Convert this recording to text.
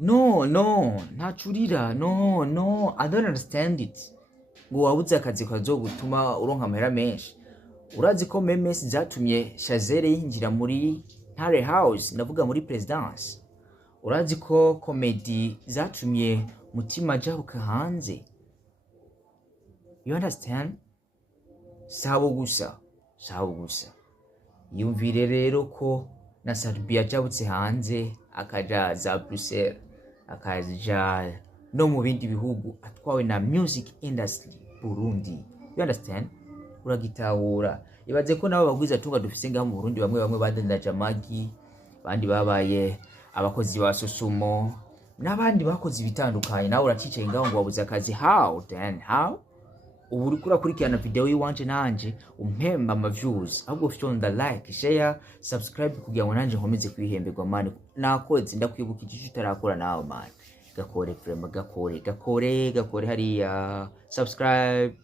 No, ntacurira. No, I don't understand it. Ngo wabuze akazi kazogutuma uronka amahera menshi. Urazi ko memes zatumye Chazel yinjira muri Ntare House, ndavuga muri Presidence. Urazi ko comedy zatumye Mutima jahuka hanze. You understand? Sabo gusa. Yumvire rero ko na Serbia jabutse hanze akaja za Brussels, akaja no mu bindi bihugu atwawe na music industry Burundi. You understand? Uragitahura. Ibaze ko nabo bagwiza tunga dufise ngaho mu Burundi bamwe badandaje amagi, bandi babaye abakozi ba Sosumo, n'abandi bakoze ibitandukanye. Nawe uracicaye ngaho ngo wabuze akazi. How? Ubu uri kurakurikirana video yiwanje nanje umpemba ama views, ahubwo fyonda like, share, subscribe kugira ngo nanje nkomeze kwihemberwa man. Nakoze ndakwibukije icyo utarakora nawe man. Gakore frame, gakore hariya subscribe.